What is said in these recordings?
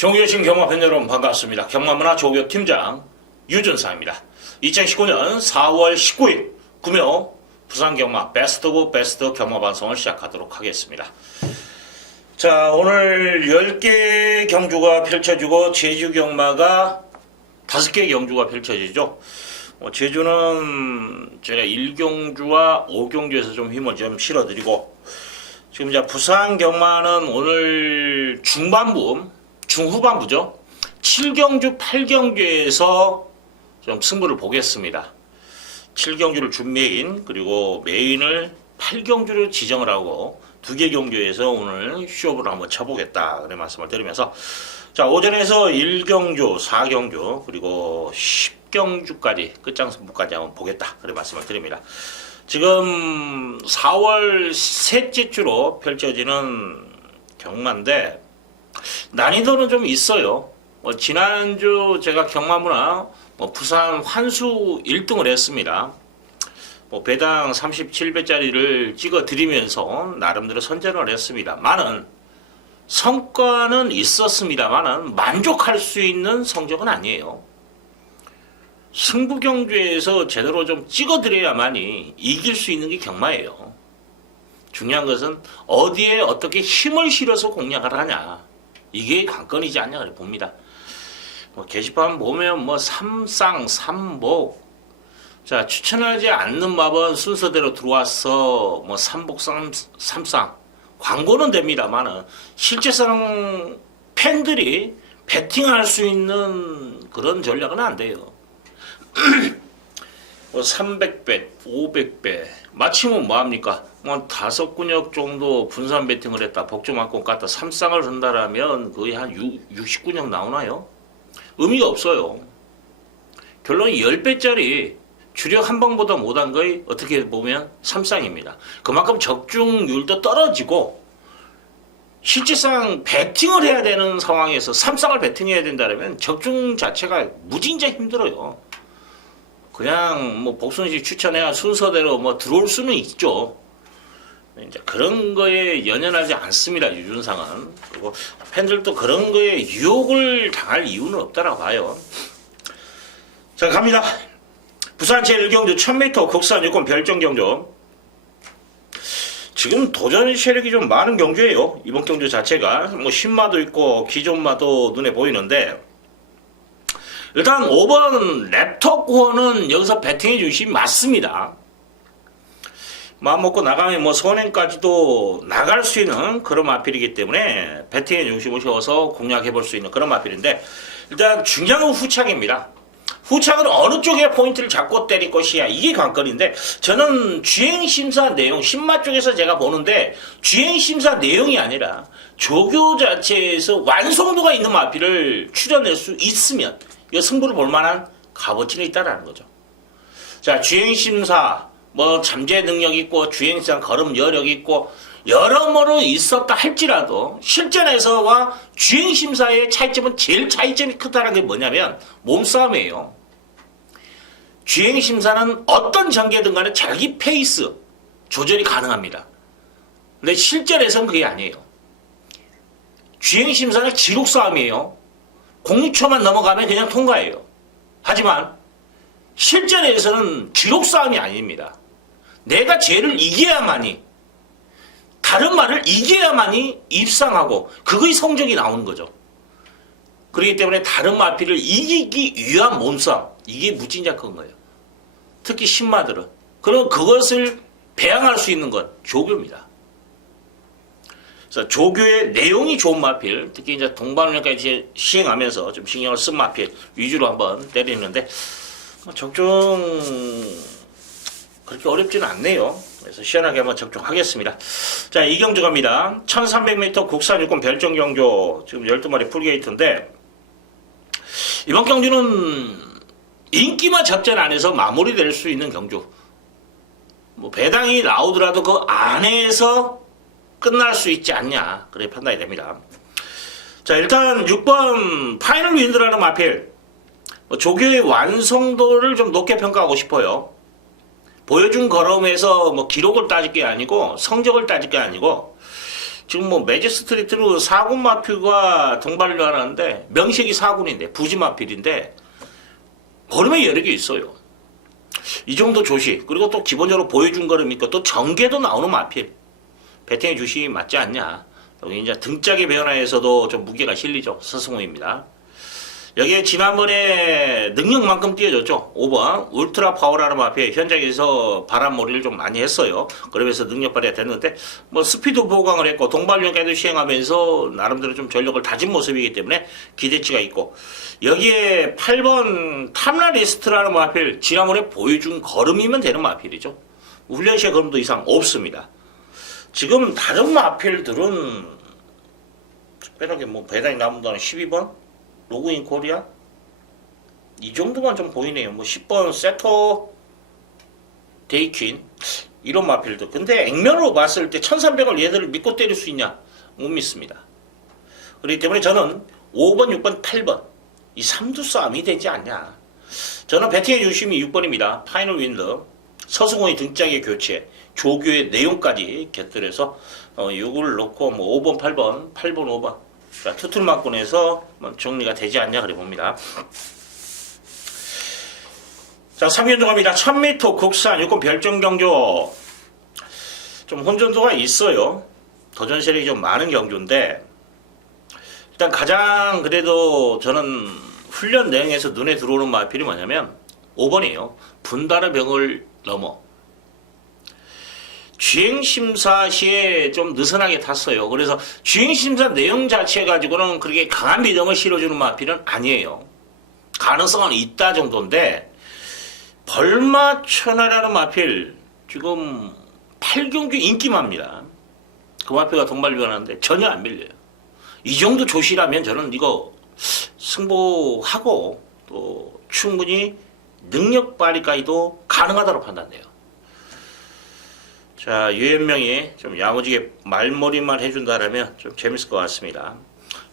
종교신 경마팬 여러분 반갑습니다. 경마문화 조교 팀장 유준상입니다. 2019년 4월 19일 금요 부산 경마 베스트 오브 베스트 경마 방송을 시작하도록 하겠습니다. 자, 오늘 10개 경주가 펼쳐지고 제주 경마가 5개 경주가 펼쳐지죠. 제주는 제가 1경주와 5경주에서 좀 힘을 좀 실어드리고, 지금 이제 부산 경마는 오늘 중후반부죠. 7경주, 8경주에서 좀 승부를 보겠습니다. 7경주를 준메인, 그리고 메인을 8경주를 지정을 하고 2개 경주에서 오늘 쇼부를 한번 쳐보겠다, 그런 말씀을 드리면서, 자, 오전에서 1경주, 4경주, 그리고 10경주까지, 끝장 승부까지 한번 보겠다, 그런 말씀을 드립니다. 지금 4월 셋째 주로 펼쳐지는 경마인데, 난이도는 좀 있어요. 지난주 제가 경마문화 부산 환수 1등을 했습니다. 배당 37배짜리를 찍어 드리면서 나름대로 선전을 했습니다만은, 성과는 있었습니다만은 만족할 수 있는 성적은 아니에요. 승부 경주에서 제대로 좀 찍어 드려야만이 이길 수 있는 게 경마예요. 중요한 것은 어디에 어떻게 힘을 실어서 공략을 하냐, 이게 관건이지 않냐 그래 봅니다. 게시판 보면 삼쌍, 삼복, 자, 추천하지 않는 마법은 순서대로 들어와서 삼복, 삼쌍, 광고는 됩니다만은 실제상 팬들이 베팅할 수 있는 그런 전략은 안 돼요. 300배, 500배, 마침은 뭐합니까? 5근역 정도 분산 베팅을 했다, 복주만큼 갔다, 삼쌍을 한다라면 거의 한 69역 나오나요? 의미가 없어요. 결론이 10배짜리 주력 한 방보다 못한 거의 어떻게 보면 삼쌍입니다. 그만큼 적중률도 떨어지고, 실제상 배팅을 해야 되는 상황에서 삼쌍을 배팅해야 된다면 적중 자체가 무진자 힘들어요. 그냥 복순씨 추천해야 순서대로 들어올 수는 있죠. 이제 그런 거에 연연하지 않습니다, 유준상은. 그리고 팬들도 그런 거에 유혹을 당할 이유는 없다라고 봐요. 자, 갑니다. 부산 제1경주 1000m 국산 유권 별정경주. 지금 도전 세력이 좀 많은 경주예요. 이번 경주 자체가 신마도 있고 기존마도 눈에 보이는데, 일단 5번 랩터 구호는 여기서 배팅해 주시면 맞습니다. 마음 먹고 나가면 선행까지도 나갈 수 있는 그런 마필이기 때문에 배팅에 중심을 씌워서 공략해 볼 수 있는 그런 마필인데, 일단 중요한 건 후착입니다. 후착은 어느 쪽에 포인트를 잡고 때릴 것이야, 이게 관건인데, 저는 주행심사 내용, 신마 쪽에서 제가 보는데 주행심사 내용이 아니라 조교 자체에서 완성도가 있는 마필을 추려낼 수 있으면 이 승부를 볼 만한 값어치는 있다라는 거죠. 자, 주행심사 잠재 능력 있고 주행상 걸음 여력 있고 여러모로 있었다 할지라도 실전에서와 주행심사의 차이점은, 제일 차이점이 크다는 게 뭐냐면 몸싸움이에요. 주행심사는 어떤 전개든 간에 자기 페이스 조절이 가능합니다. 근데 실전에서는 그게 아니에요. 주행심사는 기록싸움이에요. 06초만 넘어가면 그냥 통과해요. 하지만 실전에서는 기록싸움이 아닙니다. 내가 쟤를 이겨야만이, 다른 말을 이겨야만이 입상하고 그거의 성적이 나오는 거죠. 그렇기 때문에 다른 마필을 이기기 위한 몸싸움, 이게 무진자 큰 거예요. 특히 신마들은. 그럼 그것을 배양할 수 있는 건 조교입니다. 그래서 조교의 내용이 좋은 마필, 특히 이제 동반훈련까지 시행하면서 좀 신경을 쓴 마필 위주로 한번 때리는데, 적중 그렇게 어렵지는 않네요. 그래서 시원하게 한번 적중하겠습니다. 자, 2경주 갑니다. 1300m 국산 유권 별정경주, 지금 12마리 풀게이트인데, 이번 경주는 인기만 접전 안에서 마무리될 수 있는 경주. 배당이 나오더라도 그 안에서 끝날 수 있지 않냐, 그렇게 판단이 됩니다. 자, 일단 6번 파이널 윈드라는 마필, 조교의 완성도를 좀 높게 평가하고 싶어요. 보여준 걸음에서 기록을 따질 게 아니고 성적을 따질 게 아니고 지금 뭐 매직스트리트로 4군 마필과 동반을 하는데 명색이 4군인데 부지 마필인데 걸음에 여러 개 있어요. 이 정도 조시 그리고 또 기본적으로 보여준 거를 믿고 또 전개도 나오는 마필 배팅해 주시 맞지 않냐. 여기 이제 등짝의 변화에서도 좀 무게가 실리죠. 서승호입니다. 여기에 지난번에 능력만큼 띄워줬죠. 5번 울트라 파워라는 마필 현장에서 바람몰이를 좀 많이 했어요. 그러면서 능력 발휘가 됐는데 뭐 스피드 보강을 했고 동반력까지 시행하면서 나름대로 좀 전력을 다진 모습이기 때문에 기대치가 있고 여기에 8번 탐라리스트라는 마필 지난번에 보여준 걸음이면 되는 마필이죠. 훈련 시에 걸음도 이상 없습니다. 지금 다른 마필들은 특별하게 뭐 배당이 남은다는 12번 로그인 코리아 이 정도만 좀 보이네요. 뭐 10번 세터 데이퀸 이런 마필도. 근데 액면으로 봤을 때 1300을 얘들을 믿고 때릴 수 있냐? 못 믿습니다. 그렇기 때문에 저는 5번, 6번, 8번 이 3두 싸움이 되지 않냐. 저는 배팅의 중심이 6번입니다. 파이널 윈드 서승호의 등짝의 교체 조교의 내용까지 곁들여서 이걸 놓고 뭐 5번, 8번, 8번, 5번 자, 투툴마권에서 정리가 되지 않냐 그래 봅니다. 자, 3견조 갑니다. 1000m 국산 유권 별정 경조. 좀 혼전도가 있어요. 도전 세력이 좀 많은 경주인데 일단 가장 그래도 저는 훈련 내용에서 눈에 들어오는 마필이 뭐냐면 5번이에요. 분달의 벽을 넘어. 주행심사 시에 좀 느슨하게 탔어요. 그래서 주행심사 내용 자체 가지고는 그렇게 강한 믿음을 실어주는 마필은 아니에요. 가능성은 있다 정도인데 벌마천하라는 마필 지금 8경주 인기마입니다. 그 마필과 동반류하는데 전혀 안 밀려요. 이 정도 조시라면 저는 이거 승부하고 또 충분히 능력 발휘까지도 가능하다고 판단돼요. 자, 유현명이 좀 야무지게 말머리만 해준다라면 좀 재밌을 것 같습니다.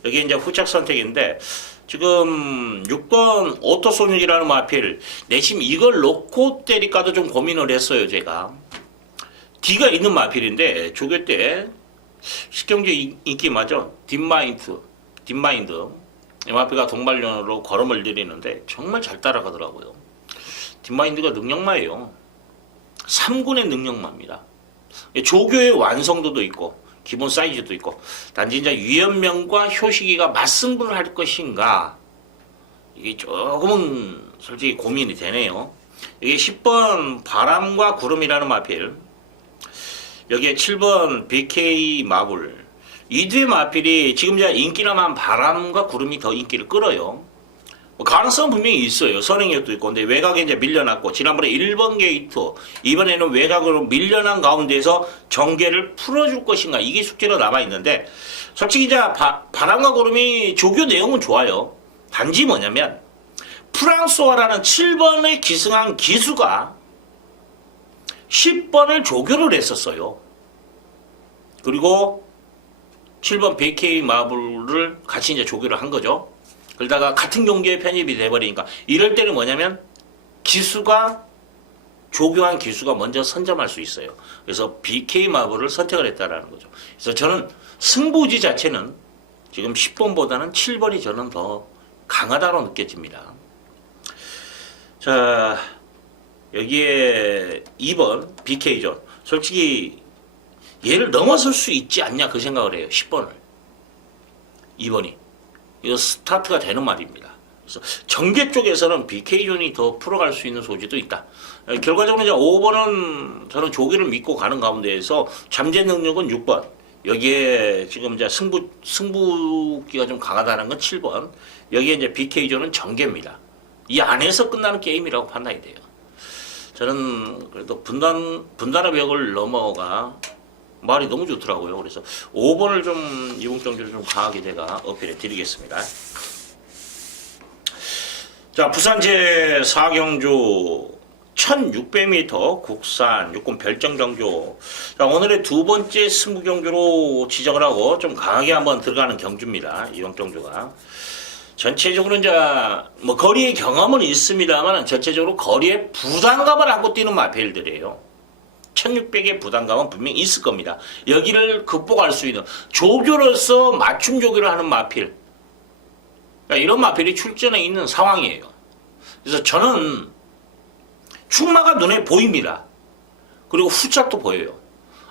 여기 이제 후착 선택인데, 지금 6번 오토소닉이라는 마필, 내심 이걸 놓고 때릴까도 좀 고민을 했어요, 제가. D가 있는 마필인데, 조교 때, 식경주 인기 맞죠? 딥마인드. 이 마필과 동반련으로 걸음을 들이는데, 정말 잘 따라가더라고요. 딥마인드가 능력마예요. 3군의 능력마입니다. 조교의 완성도도 있고 기본 사이즈도 있고 단지 이제 유연명과 효식이가 맞승부를 할 것인가 이게 조금은 솔직히 고민이 되네요. 이게 10번 바람과 구름이라는 마필 여기에 7번 BK 마블 이 두 마필이 지금 이제 인기나만 바람과 구름이 더 인기를 끌어요. 가능성은 분명히 있어요. 선행력도 있고. 근데 외곽에 이제 밀려났고, 지난번에 1번 게이트, 이번에는 외곽으로 밀려난 가운데에서 전개를 풀어줄 것인가. 이게 숙제로 남아있는데, 솔직히 이제 바람과 구름이 조교 내용은 좋아요. 단지 뭐냐면, 프랑스어라는 7번에 기승한 기수가 10번을 조교를 했었어요. 그리고 7번 BK 마블을 같이 이제 조교를 한 거죠. 그러다가 같은 경기에 편입이 돼버리니까 이럴 때는 뭐냐면 기수가 조교한 기수가 먼저 선점할 수 있어요. 그래서 BK 마블을 선택을 했다라는 거죠. 그래서 저는 승부지 자체는 지금 10번보다는 7번이 저는 더 강하다로 느껴집니다. 자, 여기에 2번 BK존 솔직히 얘를 넘어설 수 있지 않냐 그 생각을 해요. 10번을 2번이 이거 스타트가 되는 말입니다. 그래서 전개 쪽에서는 BK존이 더 풀어갈 수 있는 소지도 있다. 결과적으로 이제 5번은 저는 조기를 믿고 가는 가운데에서 잠재 능력은 6번. 여기에 지금 이제 승부기가 좀 강하다는 건 7번. 여기에 이제 BK존은 전개입니다. 이 안에서 끝나는 게임이라고 판단이 돼요. 저는 그래도 분단의 벽을 넘어가 말이 너무 좋더라고요. 그래서 5번을 좀 이번 경기를 좀 강하게 제가 어필해 드리겠습니다. 자, 부산 제 4경주 1600m 국산 육군 별정 경주. 자, 오늘의 두 번째 승부 경주로 지정을 하고 좀 강하게 한번 들어가는 경주입니다. 이번 경주가. 전체적으로 이제 뭐 거리의 경험은 있습니다만 전체적으로 거리에 부담감을 안고 뛰는 마필들이에요. 1600의 부담감은 분명히 있을 겁니다. 여기를 극복할 수 있는 조교로서 맞춤 조교를 하는 마필, 그러니까 이런 마필이 출전해 있는 상황이에요. 그래서 저는 축마가 눈에 보입니다. 그리고 후짝도 보여요.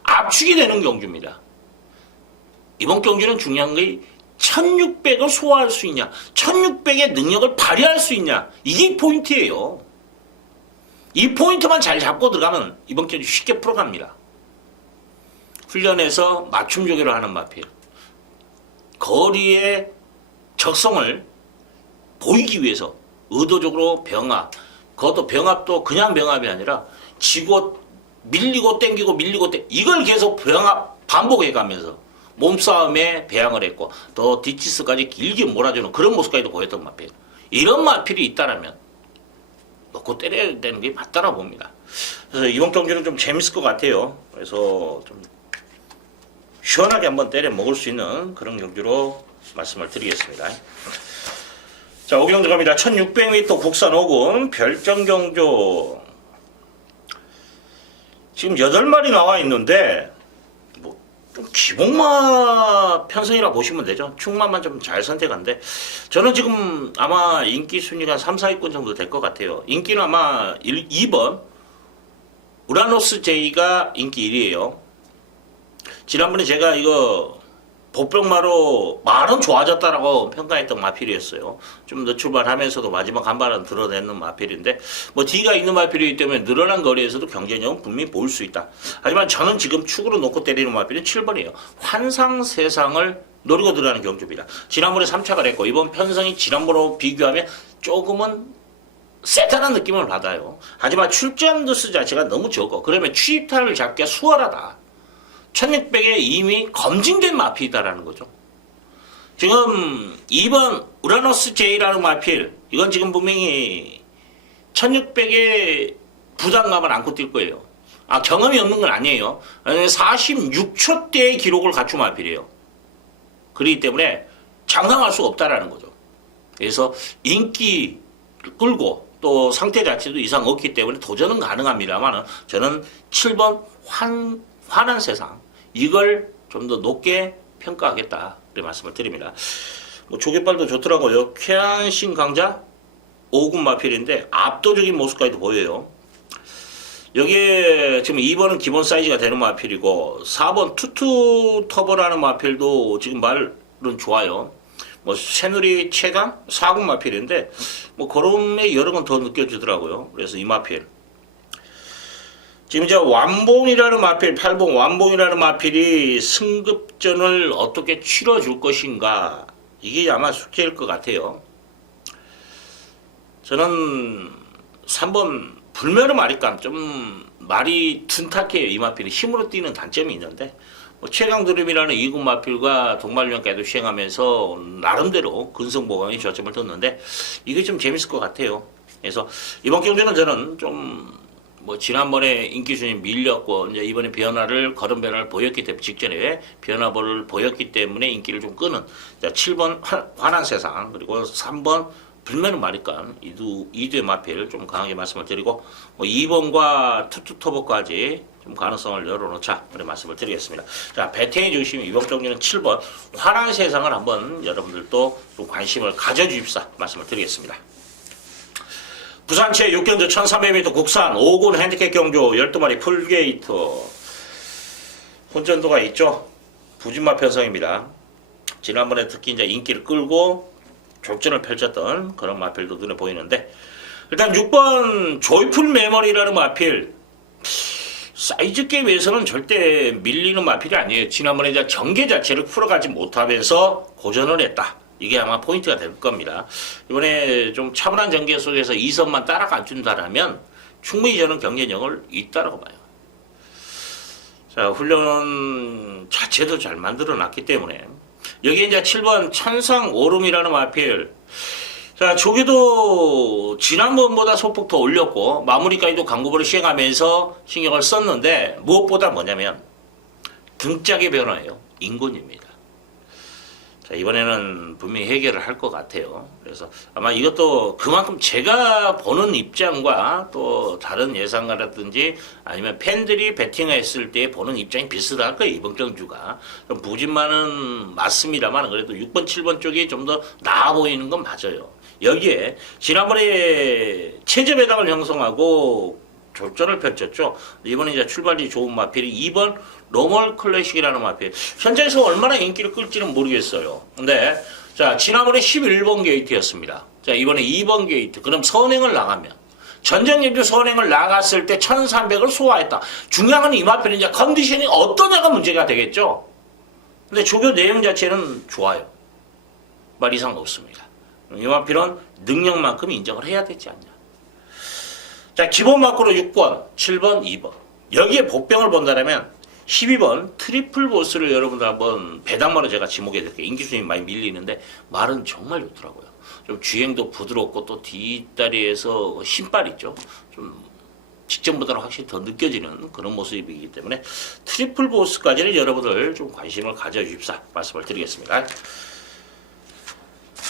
압축이 되는 경주입니다. 이번 경주는 중요한 게 1600을 소화할 수 있냐, 1600의 능력을 발휘할 수 있냐, 이게 포인트예요. 이 포인트만 잘 잡고 들어가면 이번 경주 쉽게 풀어갑니다. 훈련에서 맞춤 조교를 하는 마필, 거리의 적성을 보이기 위해서 의도적으로 병합, 그것도 병합도 그냥 병합이 아니라 지고 밀리고 땡기고 밀리고 이걸 계속 병합 반복해가면서 몸싸움에 배양을 했고 더 디치스까지 길게 몰아주는 그런 모습까지도 보였던 마필. 이런 마필이 있다라면 놓고 때려야 되는 게 맞다라 봅니다. 그래서 이번 경기는 좀 재밌을 것 같아요. 그래서 좀 시원하게 한번 때려 먹을 수 있는 그런 경기로 말씀을 드리겠습니다. 자, 5경 들어갑니다. 1600m 국산 5군 별정경조. 지금 8마리 나와 있는데 뭐 좀 기복마 편성이라 보시면 되죠. 축마만 좀 잘 선택한데 저는 지금 아마 인기 순위가 3, 4위권 정도 될 것 같아요. 인기는 아마 2번 우라노스 J가 인기 1위에요. 지난번에 제가 이거 복병마로 만원 좋아졌다라고 평가했던 마필이었어요. 좀 늦출발하면서도 마지막 한 발은 드러내는 마필인데 뭐 D가 있는 마필이기 때문에 늘어난 거리에서도 경쟁력은 분명히 보일 수 있다. 하지만 저는 지금 축으로 놓고 때리는 마필은 7번이에요. 환상세상을 노리고 들어가는 경주입니다. 지난번에 3착을 했고 이번 편성이 지난번으로 비교하면 조금은 세트한 느낌을 받아요. 하지만 출전 두수 자체가 너무 적고 그러면 취입타를 잡기가 수월하다. 1600에 이미 검증된 마필이다라는 거죠. 지금 2번 우라노스 J라는 마필, 이건 지금 분명히 1600에 부담감을 안고 뛸 거예요. 아, 경험이 없는 건 아니에요. 46초대의 기록을 갖춘 마필이에요. 그렇기 때문에 장담할 수가 없다라는 거죠. 그래서 인기 끌고 또 상태 자체도 이상 없기 때문에 도전은 가능합니다만 저는 7번 환한 세상, 이걸 좀 더 높게 평가하겠다 그렇게 말씀을 드립니다. 뭐 조개발도 좋더라고요. 쾌한신 강자 5군 마필인데 압도적인 모습까지도 보여요. 여기에 지금 2번은 기본 사이즈가 되는 마필이고 4번 투투 터보라는 마필도 지금 말은 좋아요. 뭐 새누리 최강 4군 마필인데 뭐 걸음의 여력은 더 느껴지더라고요. 그래서 이 마필 지금 이제 완봉이라는 마필, 8번 완봉이라는 마필이 승급전을 어떻게 치러줄 것인가, 이게 아마 숙제일 것 같아요. 저는 3번 불멸의 마리감, 좀 말이 둔탁해요. 이 마필이 힘으로 뛰는 단점이 있는데 뭐 최강드림이라는 2군 마필과 동말년까지도 시행하면서 나름대로 근성보강에 초점을 뒀는데 이게 좀 재밌을 것 같아요. 그래서 이번 경기는 저는 좀 뭐 지난번에 인기순위 밀렸고 이제 이번에 걸음 변화를 보였기 때문에 직전에 변화를 보였기 때문에 인기를 좀 끄는 7번 환한 세상 그리고 3번 불면은 마리감 이두의 마필 좀 강하게 말씀을 드리고 뭐 2번과 투투터보까지 좀 가능성을 열어놓자 그런 말씀을 드리겠습니다. 자, 배팅의 중심 이번 경기는 7번 환한 세상을 한번 여러분들도 좀 관심을 가져주십사 말씀을 드리겠습니다. 부산체 6경주 1300m 국산 5군 핸디캡 경주 12마리 풀게이터 혼전도가 있죠. 부진마 편성입니다. 지난번에 특히 이제 인기를 끌고 족전을 펼쳤던 그런 마필도 눈에 보이는데 일단 6번 조이풀 메모리라는 마필 사이즈 게임에서는 절대 밀리는 마필이 아니에요. 지난번에 이제 전개 자체를 풀어가지 못하면서 고전을 했다. 이게 아마 포인트가 될 겁니다. 이번에 좀 차분한 전개 속에서 2선만 따라가 준다라면 충분히 저는 경쟁력을 있다라고 봐요. 자, 훈련 자체도 잘 만들어 놨기 때문에 여기에 이제 7번 천상 오름이라는 마필. 자, 저기도 지난번보다 소폭 더 올렸고 마무리까지도 강구벌을 시행하면서 신경을 썼는데 무엇보다 뭐냐면 등짝의 변화예요. 인군입니다. 자, 이번에는 분명히 해결을 할 것 같아요. 그래서 아마 이것도 그만큼 제가 보는 입장과 또 다른 예상가라든지 아니면 팬들이 베팅했을 때 보는 입장이 비슷할 거예요. 이번 경주가. 좀 부진만은 맞습니다만 그래도 6번, 7번 쪽이 좀 더 나아 보이는 건 맞아요. 여기에 지난번에 최저 배당을 형성하고 졸전을 펼쳤죠. 이번에 이제 출발이 좋은 마필이 2번 로멀 클래식이라는 마필. 현장에서 얼마나 인기를 끌지는 모르겠어요. 근데 자, 지난번에 11번 게이트였습니다. 자, 이번에 2번 게이트. 그럼 선행을 나가면 전쟁연주 선행을 나갔을 때 1300을 소화했다. 중요한 건 이 마필은 이제 컨디션이 어떠냐가 문제가 되겠죠. 근데 조교 내용 자체는 좋아요. 말 이상 없습니다. 이 마필은 능력만큼 인정을 해야 되지 않냐. 자, 기본 마크로 6번, 7번, 2번. 여기에 복병을 본다면 12번 트리플 보스를 여러분들 한번 배당마로 제가 지목해 드릴게요. 인기순위 많이 밀리는데 말은 정말 좋더라고요. 좀 주행도 부드럽고 또 뒷다리에서 신발 있죠. 좀 직전보다는 확실히 더 느껴지는 그런 모습이기 때문에 트리플 보스까지는 여러분들 좀 관심을 가져주십사 말씀을 드리겠습니다.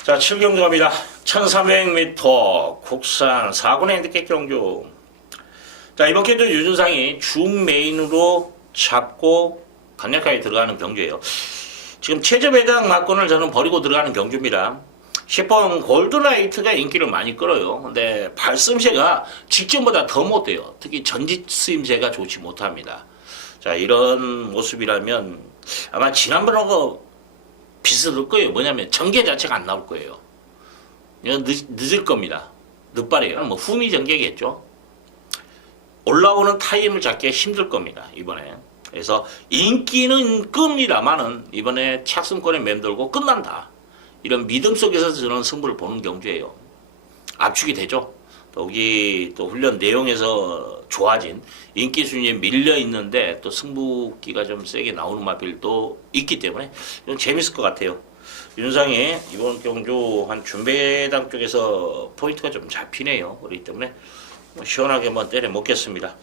자, 7경주 갑니다. 1300m 국산 4군의 핸디캡 경주. 자, 이번 경주 유준상이 중메인으로 잡고 강력하게 들어가는 경주예요. 지금 최저 배당 막권을 저는 버리고 들어가는 경주입니다. 10번 골드라이트가 인기를 많이 끌어요. 근데 발쓰임새가 직전보다 더 못돼요. 특히 전직 쓰임새가 좋지 못합니다. 자, 이런 모습이라면 아마 지난번하고 비슷할 거예요. 뭐냐면 전개 자체가 안 나올 거예요. 이건 늦을 겁니다. 늦발이에요. 뭐 후미 전개겠죠. 올라오는 타임을 잡기 힘들 겁니다. 이번에. 그래서 인기는 끕니다만은 이번에 착승권에 맴돌고 끝난다. 이런 믿음 속에서 저는 승부를 보는 경주예요. 압축이 되죠. 또 여기 또 훈련 내용에서 좋아진 인기 순위에 밀려 있는데 또 승부기가 좀 세게 나오는 마필도 있기 때문에 좀 재밌을 것 같아요. 윤상이 이번 경주 한 준배당 쪽에서 포인트가 좀 잡히네요. 그렇기 때문에 시원하게 한번 때려 먹겠습니다.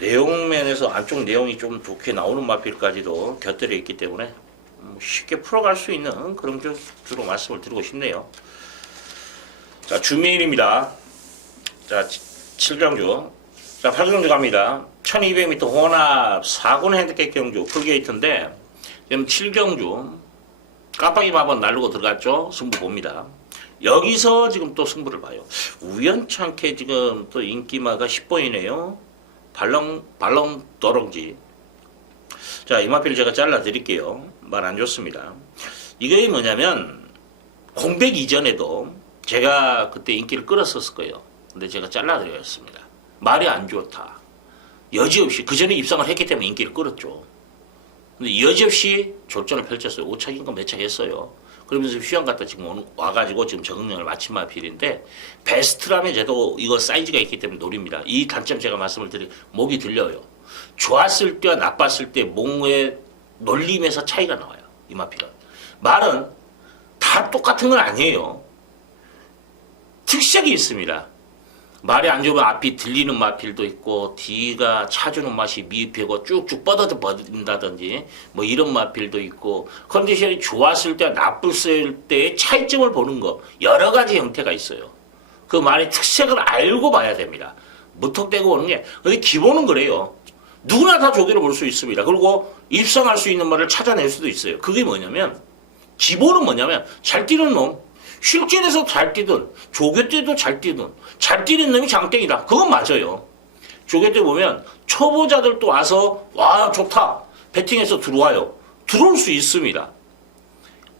내용면에서 안쪽 내용이 좀 좋게 나오는 마필까지도 곁들여 있기 때문에 쉽게 풀어갈 수 있는 그런 주로 말씀을 드리고 싶네요. 자, 주메일입니다. 자, 7경주. 자, 8경주 갑니다. 1200m 혼합 4군 핸디캡 경주 풀게이트인데 지금 7경주 깜빡이 한번 날르고 들어갔죠. 승부 봅니다. 여기서 지금 또 승부를 봐요. 우연찮게 지금 또 인기마가 10번이네요. 발롱 도롱지. 자, 이 마필 제가 잘라 드릴게요. 말 안 좋습니다. 이게 뭐냐면 공백 이전에도 제가 그때 인기를 끌었었을 거예요. 근데 제가 잘라 드렸습니다. 말이 안 좋다. 여지없이 그 전에 입상을 했기 때문에 인기를 끌었죠. 근데 여지없이 졸전을 펼쳤어요. 5착인가 몇 착 했어요. 그러면서 휴양 갔다 지금 와가지고 지금 적응력을 마친 마필인데 베스트라면 저도 이거 사이즈가 있기 때문에 노립니다. 이 단점 제가 말씀을 드리 목이 들려요. 좋았을 때와 나빴을 때 목의 놀림에서 차이가 나와요. 이 마필은. 말은 다 똑같은 건 아니에요. 특색이 있습니다. 말이 안 좋으면 앞이 들리는 마필도 있고 뒤가 차주는 맛이 미흡하고 쭉쭉 뻗어져 버린다든지 뭐 이런 마필도 있고 컨디션이 좋았을 때와 나빴을 때의 차이점을 보는 거 여러 가지 형태가 있어요. 그 말의 특색을 알고 봐야 됩니다. 무턱대고 보는 게 근데 기본은 그래요. 누구나 다 조개를 볼 수 있습니다. 그리고 입상할 수 있는 말을 찾아낼 수도 있어요. 그게 뭐냐면 기본은 뭐냐면 잘 뛰는 놈 실전에서 잘 뛰든 조교 때도 잘 뛰든 잘 뛰는 놈이 장땡이다. 그건 맞아요. 조교 때 보면 초보자들도 와서 와 좋다. 배팅해서 들어와요. 들어올 수 있습니다.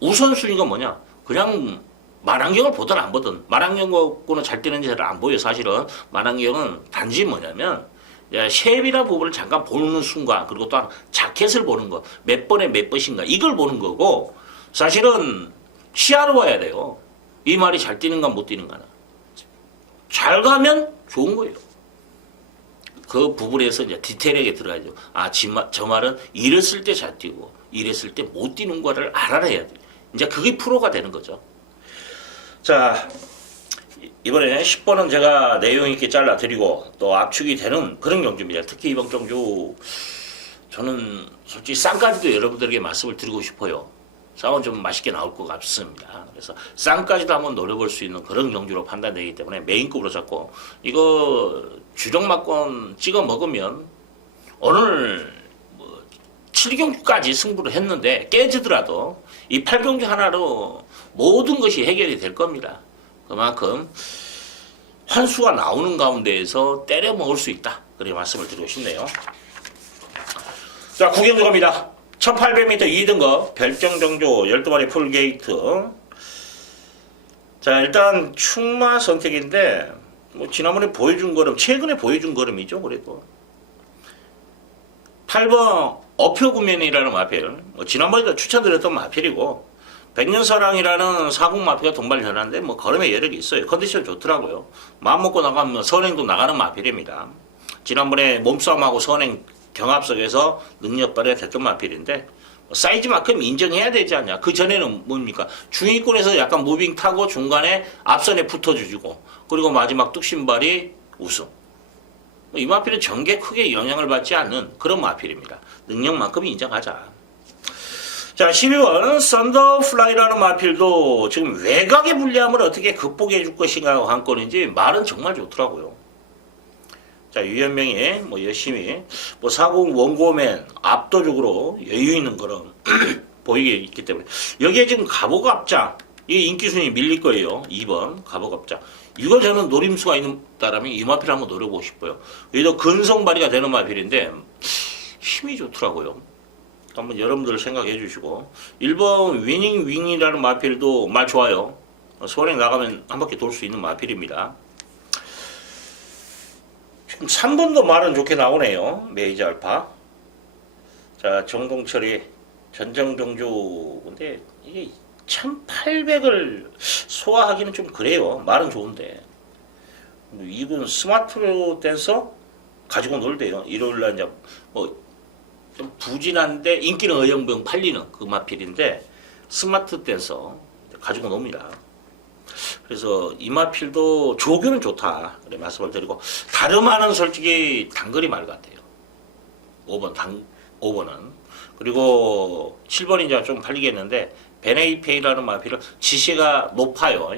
우선순위가 뭐냐. 그냥 만환경을 보든 안 보든 만환경 갖고는 잘 뛰는지 잘 안 보여요. 사실은 만환경은 단지 뭐냐면 쉐입이라는 부분을 잠깐 보는 순간 그리고 또 자켓을 보는 거 몇 번에 몇 번인가 이걸 보는 거고 사실은 시야로 봐야 돼요. 이 말이 잘 뛰는가 못 뛰는가는. 잘 가면 좋은 거예요. 그 부분에서 이제 디테일하게 들어가야죠. 아, 저 말은 이랬을 때 잘 뛰고 이랬을 때 못 뛰는 거를 알아야 돼. 이제 그게 프로가 되는 거죠. 자, 이번에 10번은 제가 내용 있게 잘라드리고 또 압축이 되는 그런 경주입니다. 특히 이번 경주 저는 솔직히 쌍까지도 여러분들에게 말씀을 드리고 싶어요. 쌍은 좀 맛있게 나올 것 같습니다. 그래서 쌍까지도 한번 노려볼 수 있는 그런 경주로 판단되기 때문에 메인급으로 잡고, 이거 주정마권 찍어 먹으면 오늘 7경주까지 승부를 했는데 깨지더라도 이 8경주 하나로 모든 것이 해결이 될 겁니다. 그만큼 환수가 나오는 가운데에서 때려 먹을 수 있다. 그렇게 말씀을 드리고 싶네요. 자, 9경주 갑니다. 1800m 2등급 별정정조 12마리 풀게이트. 자, 일단 충마 선택인데 지난번에 보여준 걸음, 최근에 보여준 걸음이죠. 그래도 8번 어표구면이라는 마필, 지난번에도 추천드렸던 마필이고, 백년사랑이라는 사국 마필가 동발 현안인데 걸음에 여력이 있어요. 컨디션 좋더라고요. 마음 먹고 나가면 선행도 나가는 마필입니다. 지난번에 몸싸움하고 선행 경합석에서 능력 발휘가 됐던 마필인데 사이즈만큼 인정해야 되지 않냐. 그 전에는 뭡니까? 중위권에서 약간 무빙 타고 중간에 앞선에 붙어주고, 그리고 마지막 뚝신발이 우승. 이 마필은 전개 크게 영향을 받지 않는 그런 마필입니다. 능력만큼 인정하자. 자, 12번 썬더플라이라는 마필도 지금 외곽의 불리함을 어떻게 극복해 줄 것인가 관건인지 말은 정말 좋더라고요. 자, 유현명이 열심히 사공 원고맨 압도적으로 여유 있는 그런 보이게 있기 때문에, 여기에 지금 갑오갑장 이 인기순위 밀릴 거예요. 2번 갑오갑장. 이거 저는 노림수가 있다라면 이 마필을 한번 노려보고 싶어요. 얘도 근성 발휘가 되는 마필인데 힘이 좋더라고요. 한번 여러분들 생각해 주시고, 1번 위닝 윙이라는 마필도 말 좋아요. 소행 나가면 한 바퀴 돌 수 있는 마필입니다. 지금 3번도 말은 좋게 나오네요. 메이저 알파. 자, 정동철이 전정정주. 근데 이게 1800을 소화하기는 좀 그래요. 말은 좋은데. 이분 스마트 댄서 가지고 놀대요. 일요일날 이제 좀 부진한데 인기는 어영부영 팔리는 그 마필인데 스마트 댄서 가지고 놉니다. 그래서 이 마필도 조교는 좋다. 그래 말씀을 드리고, 다름하는 솔직히 단거리 말 같아요. 5번은. 그리고 7번이 이제 좀 팔리겠는데 베네이페이라는 마필은 지시가 높아요.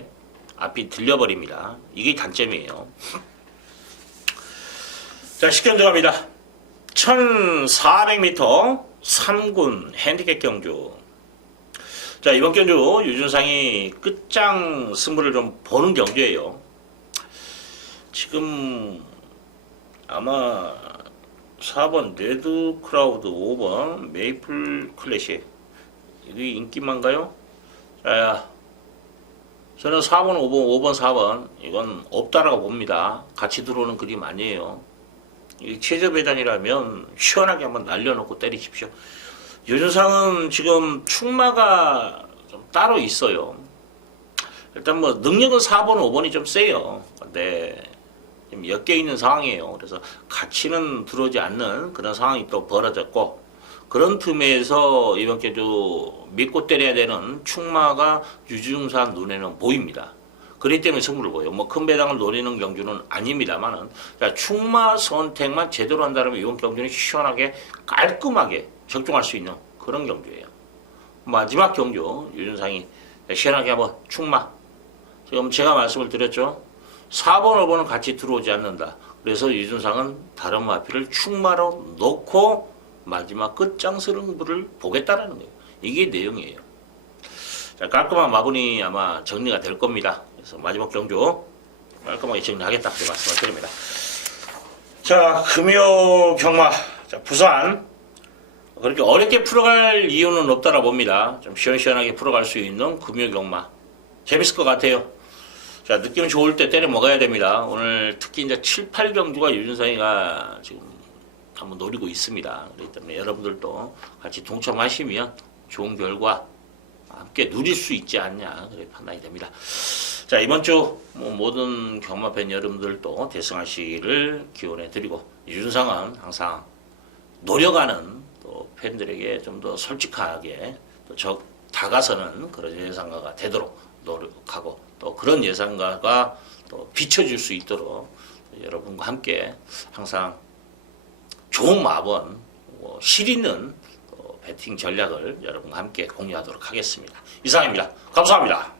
앞이 들려버립니다. 이게 단점이에요. 자, 10경주 갑니다. 1400m 3군 핸디캡 경주. 자, 이번 경주 유준상이 끝장 승부를 좀 보는 경주예요. 지금 아마 4번 레드 크라우드, 5번 메이플 클래식, 이게 인기만가요? 자, 저는 4번, 5번, 4번 이건 없다라고 봅니다. 같이 들어오는 그림 아니에요. 최저 배당이라면 시원하게 한번 날려놓고 때리십시오. 유준상은 지금 충마가 좀 따로 있어요. 일단 능력은 4번, 5번이 좀 세요. 근데 좀 엮여 있는 상황이에요. 그래서 같이는 들어오지 않는 그런 상황이 또 벌어졌고, 그런 틈에서 이번 경주 믿고 때려야 되는 충마가 유준상 눈에는 보입니다. 그렇기 때문에 승부를 보여요. 큰 배당을 노리는 경주는 아닙니다만은, 충마 선택만 제대로 한다면 이번 경주는 시원하게 깔끔하게 적중할 수 있는 그런 경주예요. 마지막 경주 유준상이 시원하게 한번 충마. 지금 제가 말씀을 드렸죠. 4번, 5번은 같이 들어오지 않는다. 그래서 유준상은 다른 마필을 충마로 놓고 마지막 끝장 승부를 보겠다라는 거예요. 이게 내용이에요. 자, 깔끔한 마분이 아마 정리가 될 겁니다. 그래서 마지막 경주 깔끔하게 정리하겠다. 그렇게 말씀을 드립니다. 자, 금요 경마. 자, 부산. 그렇게 어렵게 풀어갈 이유는 없다라 봅니다. 좀 시원시원하게 풀어갈 수 있는 금요 경마. 재밌을 것 같아요. 자, 느낌 좋을 때 때려 먹어야 됩니다. 오늘 특히 이제 7, 8경주가 유준상이가 지금 한번 노리고 있습니다. 그렇기 때문에 여러분들도 같이 동참하시면 좋은 결과 함께 누릴 수 있지 않냐, 그렇게 판단이 됩니다. 자, 이번 주 모든 경마팬 여러분들도 대승하시기를 기원해 드리고, 유준상은 항상 노력하는 또 팬들에게 좀 더 솔직하게 또 다가서는 그런 예상가가 되도록 노력하고, 또 그런 예상가가 또 비춰줄 수 있도록 여러분과 함께 항상 좋은 마번 실있는 배팅 전략을 여러분과 함께 공유하도록 하겠습니다. 이상입니다. 감사합니다.